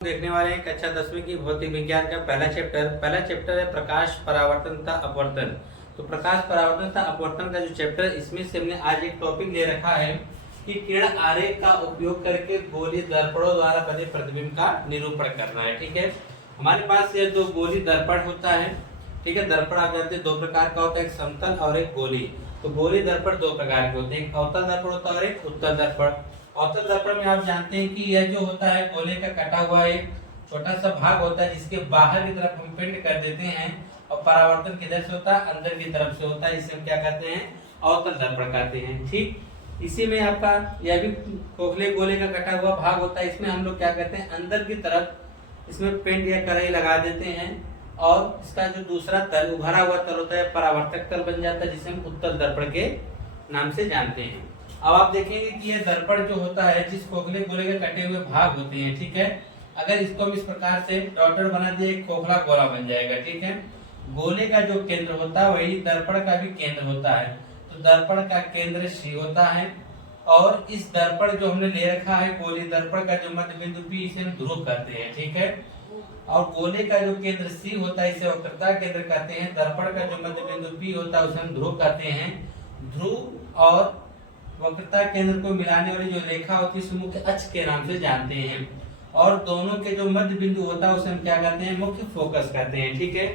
देखने वाले हैं कक्षा 10वीं की भौतिक विज्ञान का पहला चैप्टर है प्रकाश परावर्तन तथा अपवर्तन। तो प्रकाश परावर्तन तथा अपवर्तन का जो चैप्टर है इसमें से हमने आज एक टॉपिक ले रखा है कि किरण आरेख का उपयोग करके गोलीय दर्पणों द्वारा बने प्रतिबिंब का निरूपण करना है। ठीक है, हमारे पास ये दो गोलीय दर्पण होता है। ठीक है, दर्पण आप जानते हैं दो प्रकार का होता है, एक समतल और एक गोलीय। तो गोलीय दर्पण दो प्रकार के होते हैं, एक अवतल दर्पण होता है और एक उत्तल दर्पण। अवतल दर्पण में आप जानते हैं कि यह जो होता है गोले का कटा हुआ एक छोटा सा भाग होता है जिसके बाहर की तरफ हम पिंड कर देते हैं और परावर्तन किधर से होता है, अंदर की तरफ से होता है। इसे हम क्या कहते हैं, अवतल दर्पण कहते हैं। ठीक, इसी में आपका यह भी खोखले गोले का कटा हुआ भाग होता है। इसमें हम लोग क्या कहते हैं, अंदर की तरफ इसमें पिंड या कड़ाई लगा देते हैं और इसका जो दूसरा तल उभरा हुआ तल होता है परावर्तक तल बन जाता है, जिसे हम उत्तल दर्पण के नाम से जानते हैं। अब आप देखेंगे कि ये दर्पण जो होता है जिस खोखले गोले के कटे हुए भाग होते हैं, ठीक है, अगर इसको हम इस प्रकार से डॉटेड बना दिए एक खोखला गोला बन जाएगा। ठीक है, गोले का जो केंद्र होता है वही दर्पण का भी केंद्र होता है। तो दर्पण का केंद्र C होता है और इस दर्पण जो हमने ले रखा है गोलीय दर्पण का जो मध्य बिंदु P, इसे हम ध्रुव कहते हैं। ठीक है, और गोले का जो केंद्र C होता है इसे वक्रता केंद्र कहते हैं। दर्पण का जो मध्य बिंदु P होता है उसे हम ध्रुव कहते हैं। ध्रुव और वक्रता केंद्र को मिलाने वाली जो रेखा होती है उसे मुख्य अक्ष के नाम से जानते हैं। और दोनों के जो मध्य बिंदु होता है उसे हम क्या कहते हैं, मुख्य फोकस कहते हैं। ठीक है,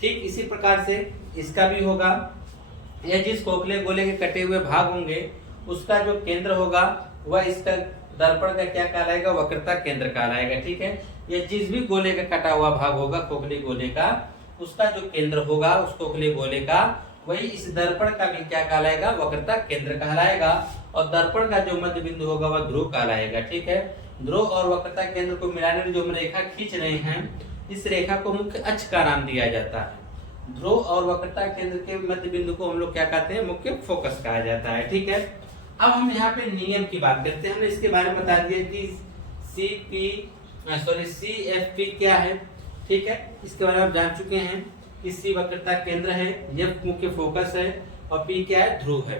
ठीक इसी प्रकार से इसका भी होगा। यह जिस खोखले गोले के कटे हुए भाग होंगे उसका जो केंद्र होगा वह इसका दर्पण का क्या कहलाएगा, वक्रता केंद्र कहलाएगा। ठीक है, यह जिस भी गोले का कटा हुआ भाग होगा खोखले गोले का, उसका जो केंद्र होगा उस खोखले गोले का वही इस दर्पण का भी क्या कहलाएगा, वक्रता केंद्र कहलाएगा। और दर्पण का जो मध्य बिंदु होगा वह ध्रुव कहलाएगा। ठीक है, ध्रुव और वक्रता केंद्र को मिलाने में जो हम रेखा खींच रहे हैं इस रेखा को मुख्य अक्ष का नाम दिया जाता है। ध्रुव और वक्रता केंद्र के मध्य बिंदु को हम लोग क्या कहते हैं, मुख्य फोकस कहा जाता है। ठीक है, अब हम यहाँ पे नियम की बात करते हैं। हमने इसके बारे में बता दिया कि CFP क्या है। ठीक है, इसके बारे में आप जान चुके हैं कि C वक्रता केंद्र है, F मुख्य फोकस है और P क्या है, ध्रुव है।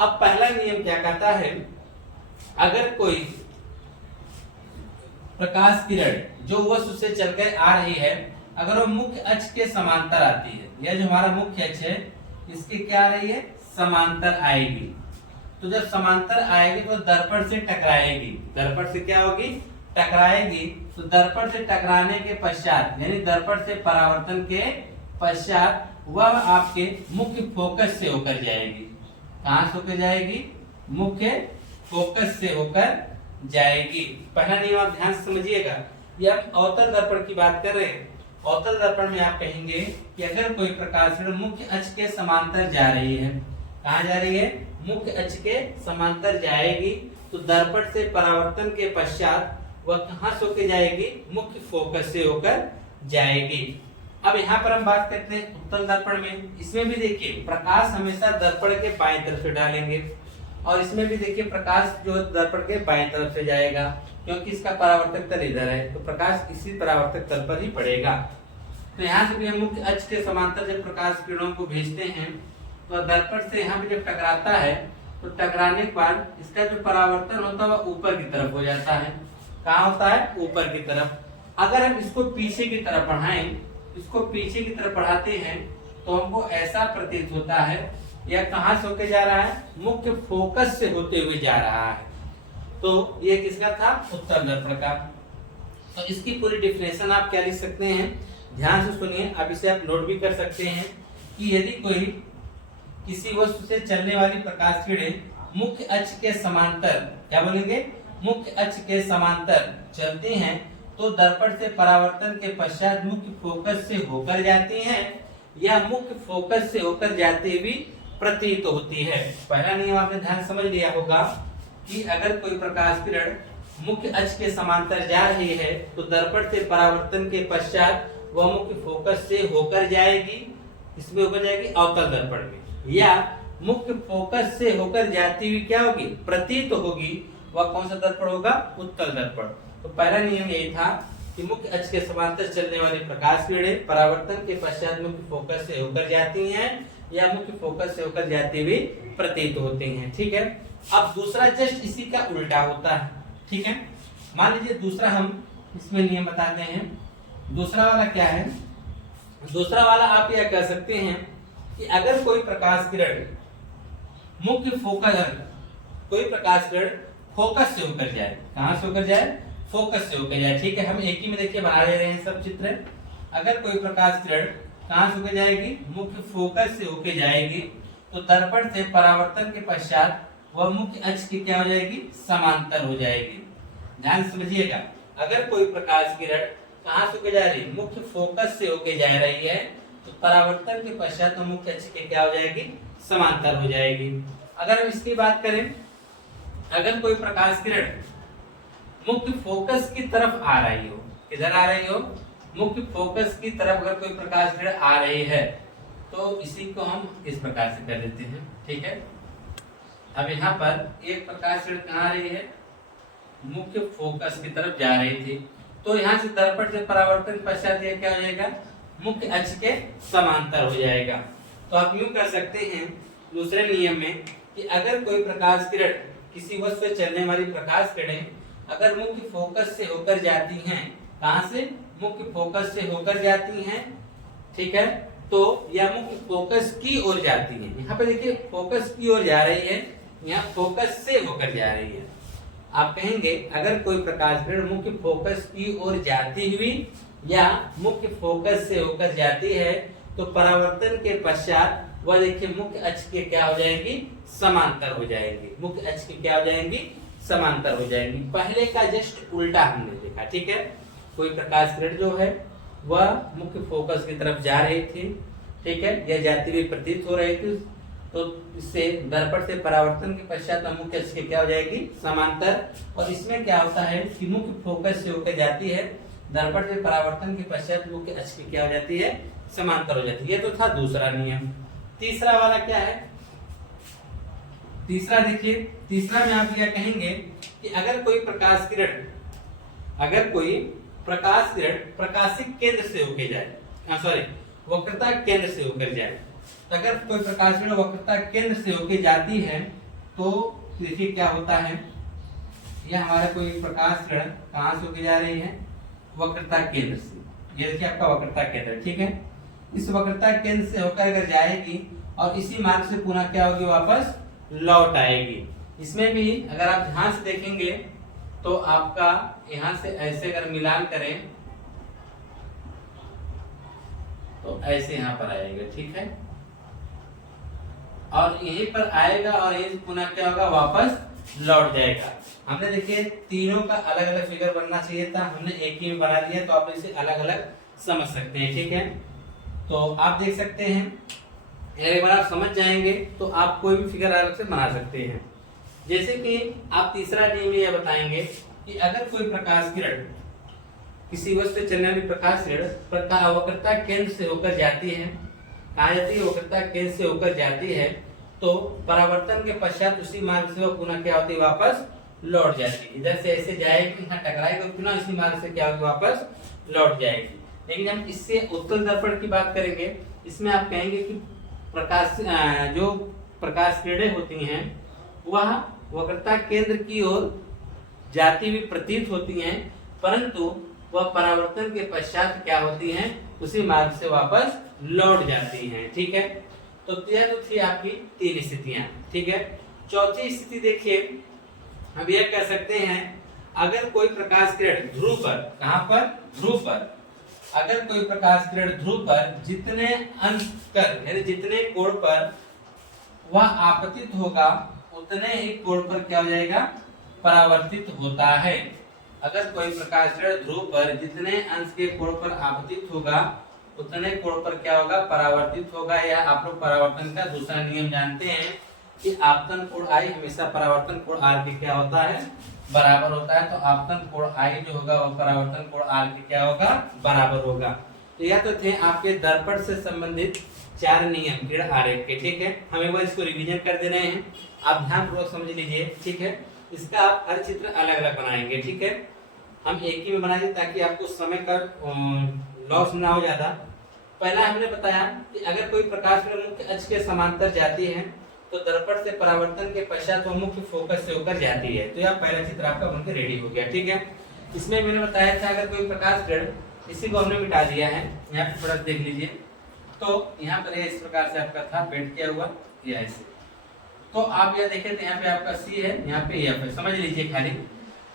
अब पहला नियम क्या कहता है, अगर कोई प्रकाश किरण जो वस्तु से चलकर आ रही है, अगर वो मुख्य अक्ष के समांतर आती है, यह जो हमारा मुख्य अक्ष है इसके क्या आ रही है, समांतर आएगी। तो जब समांतर आएगी तो दर्पण से टकराएगी। दर्पण से क्या होगी, टकराएगी। तो दर्पण से टकराने के पश्चात यानी दर्पण से परावर्तन के पश्चात वह आपके मुख्य फोकस से होकर जाएगी। कहां से होकर जाएगी, मुख्य फोकस से होकर जाएगी। पहला नियम आप ध्यान से समझिएगा। ये हम अवतल दर्पण की बात कर रहे हैं। अवतल दर्पण में आप कहेंगे कि अगर कोई प्रकाश किरण मुख्य अक्ष के समांतर जा रही है, कहां जा रही है, मुख्य अक्ष के समांतर जाएगी, तो दर्पण से परावर्तन के पश्चात वह कहां से होकर जाएगी, मुख्य फोकस से होकर जाएगी। अब यहाँ पर हम बात करते हैं उत्तल दर्पण में। इसमें भी देखिए प्रकाश हमेशा दर्पण के बाएं तरफ से डालेंगे और इसमें भी देखिए प्रकाश जो दर्पण के बाएं तरफ से जाएगा, क्योंकि इसका परावर्तक तल इधर है तो प्रकाश इसी परावर्तक तल पर ही पड़ेगा। तो यहाँ से भी हम मुख्य अक्ष के समांतर जब प्रकाश किरणों को भेजते हैं तो दर्पण से यहाँ पे जब टकराता है तो टकराने के बाद इसका जो परावर्तन होता है वह ऊपर की तरफ हो जाता है। कहाँ होता है, ऊपर की तरफ। अगर हम इसको पीछे की तरफ बढ़ाएं, इसको पीछे की तरफ बढ़ाते हैं तो हमको ऐसा प्रतीत होता है यह कहां से होकर जा रहा है, मुख्य फोकस से होते हुए जा रहा है। तो ये किसका था, उत्तल दर्पण का। तो इसकी पूरी डिफिनेशन आप क्या लिख सकते हैं, ध्यान से सुनिए। अब इसे आप नोट भी कर सकते हैं कि यदि कोई किसी वस्तु से चलने वाली प्रकाश किरणें मुख्य अक्ष के समांतर, क्या बोलेंगे, मुख्य अक्ष के समांतर चलती हैं तो दर्पण से परावर्तन के पश्चात मुख्य फोकस से होकर जाती हैं या मुख्य फोकस से होकर जाती हुई प्रतीत होती है। पहला नियम आपने ध्यान समझ लिया होगा कि अगर कोई प्रकाश किरण मुख्य अक्ष के समांतर जा रही है तो दर्पण से परावर्तन के पश्चात वह मुख्य फोकस से होकर जाएगी, इसमें होकर जाएगी अवतल दर्पण में, या मुख्य फोकस से होकर जाती हुई क्या होगी, प्रतीत होगी। वह कौन सा दर्पण होगा, उत्तल दर्पण। तो पहला नियम यही था कि मुख्य अक्ष के समांतर चलने वाली प्रकाश किरणें परावर्तन के पश्चात मुख्य फोकस से होकर जाती हैं या मुख्य फोकस से होकर जाती हुई प्रतीत होती हैं। ठीक है, अब दूसरा जस्ट इसी का उल्टा होता है। ठीक है, मान लीजिए दूसरा हम इसमें नियम बताते हैं। दूसरा वाला क्या है, दूसरा वाला आप यह कह सकते हैं कि अगर कोई प्रकाश किरण मुख्य फोकस, कोई प्रकाश किरण फोकस से होकर जाए, कहां से होकर जाए, फोकस से होकर जाए, ठीक है। हम एक ही में देखिए बना ले रहे हैं सब चित्र। अगर कोई प्रकाश किरण कहां से होकर जाएगी, मुख्य फोकस से होकर जाएगी, तो दर्पण से परावर्तन के पश्चात वह मुख्य अक्ष की क्या हो जाएगी, समांतर हो जाएगी। ध्यान समझिएगा, अगर कोई प्रकाश किरण कहां से होकर जा रही है, मुख्य फोकस से होकर जा रही है, तो परावर्तन के पश्चात तो मुख्य अक्ष की क्या हो जाएगी, समांतर हो जाएगी। अगर हम इसकी बात करें, अगर कोई प्रकाश किरण मुख्य फोकस की तरफ आ रही हो, किधर आ रही हो, मुख्य फोकस की तरफ अगर कोई प्रकाश किरण आ रही है, तो इसी को हम इस प्रकार से कर देते हैं, ठीक है। अब यहाँ पर एक प्रकाश किरण कहाँ आ रही है, मुख्य फोकस की तरफ जा रही थी, तो यहाँ से दर्पण से परावर्तन पश्चात यह क्या हो जाएगा, मुख्य अक्ष के समांतर हो जाएगा। तो आप यूं कर सकते हैं दूसरे नियम में कि अगर कोई प्रकाश किरण, किसी वस्तु से चलने वाली प्रकाश किरणें अगर मुख्य फोकस से होकर जाती हैं, कहां से, मुख्य फोकस से होकर जाती हैं, ठीक है, तो यह मुख्य फोकस की ओर जाती है। यहाँ पे देखिए फोकस की ओर जा रही है, यहाँ फोकस से होकर जा रही है। आप कहेंगे अगर कोई प्रकाश किरण मुख्य फोकस की ओर जाती हुई या मुख्य फोकस से होकर जाती है, तो परावर्तन के पश्चात वह देखिए मुख्य अक्ष के क्या हो जाएंगी, समांतर हो जाएंगी, मुख्य अक्ष की क्या हो जाएंगी, समांतर हो जाएंगी। पहले का जस्ट उल्टा हमने देखा, ठीक है। कोई प्रकाश किरण जो है वह मुख्य फोकस की तरफ जा रही थी, ठीक है, यह जाती हुई प्रतीत हो रही थी, तो इससे दर्पण से परावर्तन के पश्चात मुख्य अक्ष की क्या हो जाएगी, समांतर। और इसमें क्या होता है कि मुख्य फोकस से होकर जाती है, दर्पण से परावर्तन के पश्चात मुख्य अक्ष की क्या हो जाती है, समांतर हो जाती है। ये तो था दूसरा नियम। तीसरा वाला क्या है, तीसरा देखिए, तीसरा में आप क्या कहेंगे कि अगर कोई प्रकाश किरण, अगर कोई प्रकाश किरण प्रकाशिक केंद्र से होकर जाए, सॉरी वक्रता केंद्र से होकर जाए, तो अगर कोई प्रकाश किरण वक्रता केंद्र से होकर जाती है, तो देखिए क्या होता है, यह हमारा कोई प्रकाश किरण कहां से होकर जा रही है, वक्रता केंद्र से, ये देखिए आपका वक्रता केंद्र, ठीक है। इस वक्रता केंद्र से होकर अगर जाएगी और इसी मार्ग से पुनः क्या होगी, वापस लौट आएगी। इसमें भी अगर आप ध्यान से देखेंगे तो आपका यहां से ऐसे अगर मिलान करें तो ऐसे यहां पर आएगा, ठीक है, और यहीं पर आएगा और यहीं पुनः क्या होगा, वापस लौट जाएगा। हमने देखिए तीनों का अलग अलग फिगर बनना चाहिए था, हमने एक ही में बना दिया, तो आप इसे अलग अलग समझ सकते हैं, ठीक है। तो आप देख सकते हैं, एक बार आप समझ जाएंगे तो आप कोई भी फिगर अलग से बना सकते हैं। जैसे कि आप तीसरा नियम यह बताएंगे कि अगर कोई प्रकाश किरण, किसी वस्तु से चलने वाली प्रकाश किरण वक्रता केंद्र से होकर जाती है, कहा जाती है, वक्रता केंद्र से होकर जाती है, तो परावर्तन के पश्चात उसी मार्ग से वह पुनः क्या होती है, वापस लौट जाती है। इधर से ऐसे जाएगी, यहाँ टकराएगी, पुनः इसी मार्ग से क्या होगी, वापस लौट जाएगी। लेकिन हम इससे उत्तल दर्पण की बात करेंगे, इसमें आप कहेंगे कि प्रकाश, जो प्रकाश किरणें होती हैं वह वक्रता केंद्र की ओर जाती हुई प्रतीत होती हैं, परंतु वह परावर्तन के पश्चात क्या होती हैं, उसी मार्ग से वापस लौट जाती हैं, ठीक है। तो यह तो थी आपकी तीन स्थितियां, ठीक है। चौथी स्थिति देखिए, हम यह कह सकते हैं अगर कोई प्रकाश किरण ध्रुव पर, कहां पर, ध्रुव पर, अगर कोई प्रकाश किरण ध्रुव पर जितने अंतर यानी जितने कोण पर वह आपतित होगा उतने ही कोण पर क्या हो जाएगा, परावर्तित होता है। अगर कोई प्रकाश किरण ध्रुव पर जितने अंश के कोण पर आपतित होगा उतने कोण पर क्या होगा, परावर्तित होगा। या आप लोग परावर्तन का दूसरा नियम जानते हैं कि आपतन कोण आई हमेशा परावर्तन कोण आर के क्या होता है, बराबर होता है। तो आपतन कोण आई जो होगा वो परावर्तन कोण आर के क्या होगा, बराबर होगा। तो यह तो थे आपके दर्पण से संबंधित चार नियम किरण आरेख के, ठीक है। हम एक बार इसको रिवीजन कर दे रहे हैं, आप ध्यानपूर्वक समझ लीजिए, ठीक है। इसका आप हर चित्र अलग अलग बनाएंगे, ठीक है। हम एक ही में बनाएंगे ताकि आपको समय का लॉस ना हो ज्यादा। पहला हमने बताया कि अगर कोई प्रकाश किरण मुख्य अक्ष के समांतर जाती है तो दर्पण से परावर्तन के पश्चात वो मुख्य फोकस से होकर जाती है। तो यह पहला चित्र आपका बनकर रेडी हो गया, ठीक है। इसमें मैंने बताया था अगर कोई प्रकाश किरण, इसी को हमने मिटा दिया है, यहाँ पे थोड़ा देख लीजिए। तो यहाँ पर ये इस प्रकार से आपका था पेंट किया हुआ, ये ऐसे। तो आप यह देखें तो यहाँ पे आपका सी है, यहाँ पे एफ है, समझ लीजिए खाली।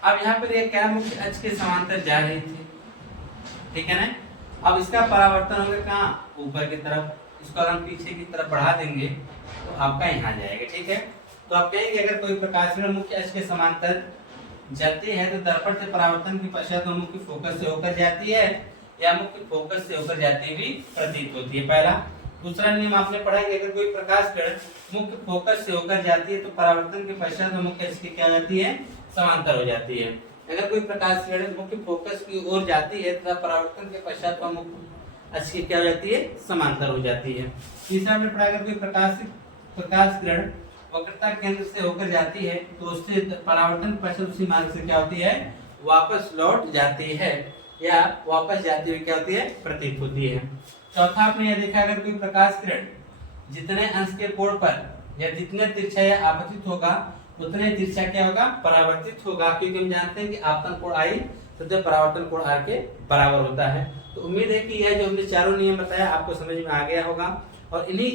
अब यहाँ पर ये क्या मुख्य अक्ष के समांतर जा रही थी, ठीक है ना। अब इसका परावर्तन होगा कहाँ, ऊपर की तरफ। इसको अगर हम पीछे की तरफ बढ़ा देंगे तो आपका यहाँ जाएगा, ठीक है। तो आप कहेंगे अगर कोई प्रकाश किरण मुख्य अक्ष के समांतर जाती है तो दर्पण से परावर्तन के पश्चात मुख्य फोकस से होकर जाती है या मुख्य फोकस से होकर जाती हुई प्रतीत होती है, पहला। दूसरा नियम आपने पढ़ा कि अगर कोई प्रकाश किरण मुख्य फोकस से होकर जाती है तो परावर्तन के पश्चात मुख्य अक्ष की क्या हो जाती है, समांतर हो जाती है। अगर कोई प्रकाश किरण मुख्य फोकस की ओर जाती है तथा परावर्तन के पश्चात वह मुख्य अक्ष की क्या हो जाती है, समांतर हो जाती है। तीसरा में पढ़ा अगर कोई प्रकाश किरण वक्रता केंद्र से होकर जाती है तो उससे परावर्तन पश्चात उसी मार्ग से क्या होती है, वापस लौट जाती है या वापस जाती हुई क्या होती है, प्रतीत होती है। चौथा आपने यह देखा अगर कोई प्रकाश किरण जितने अंश के कोण पर या जितने तिरछा या आपतित होगा उतने तिरछा क्या होगा, परावर्तित होगा, क्योंकि हम जानते हैं कि आपतन कोण आई तथा परावर्तन कोण आर के बराबर होता है। तो उम्मीद है कि यह जो हमने चारों नियम बताया आपको समझ में आ गया होगा और इन्हीं